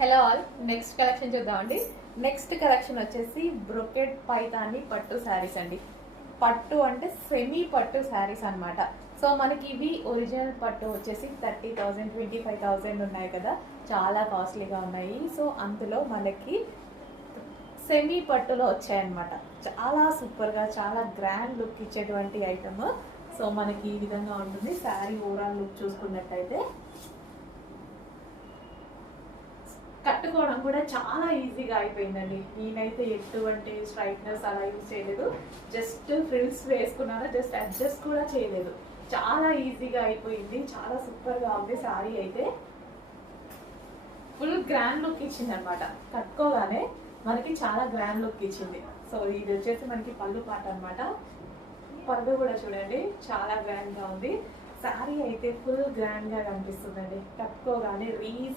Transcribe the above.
Hello all, next collection చూద్దామండి. Next collection వచ్చేసి brocade Paithani పట్టు శారీస్ అండి. పట్టు అంటే సెమీ పట్టు శారీస్ అన్నమాట. సో మనకి ఇవి ఒరిజినల్ పట్టు వచ్చేసి 30,000 25,000 ఉన్నాయి కదా, చాలా కాస్ట్లీగా ఉన్నాయి. సో అందులో మనకి సెమీ పట్టులో వచ్చాయన్నమాట. చాలా సూపర్గా, చాలా గ్రాండ్ లుక్ ఇచ్చేటువంటి ఐటమ్. సో మనకి ఈ విధంగా ఉంటుంది. శారీ ఓవరాల్ లుక్ చూసుకున్నట్టయితే కట్టుకోవడం కూడా చాలా ఈజీగా అయిపోయిందండి. నేనైతే ఎటువంటి స్ట్రైట్నెస్ అలా యూజ్ చేయలేదు, జస్ట్ ఫ్రిల్స్ వేసుకున్నాను, జస్ట్ అడ్జస్ట్ కూడా చేయలేదు. చాలా ఈజీగా అయిపోయింది, చాలా సూపర్గా ఉంది. శారీ అయితే ఫుల్ గ్రాండ్ లుక్ ఇచ్చింది అనమాట. కట్టుకోగానే మనకి చాలా గ్రాండ్ లుక్ ఇచ్చింది. సో ఇది వచ్చేసి మనకి పళ్ళు పాట అనమాట. పళ్ళు కూడా చూడండి, చాలా గ్రాండ్గా ఉంది. శారీ అయితే ఫుల్ గ్రాండ్గా కనిపిస్తుందండి. కట్టుకోగానే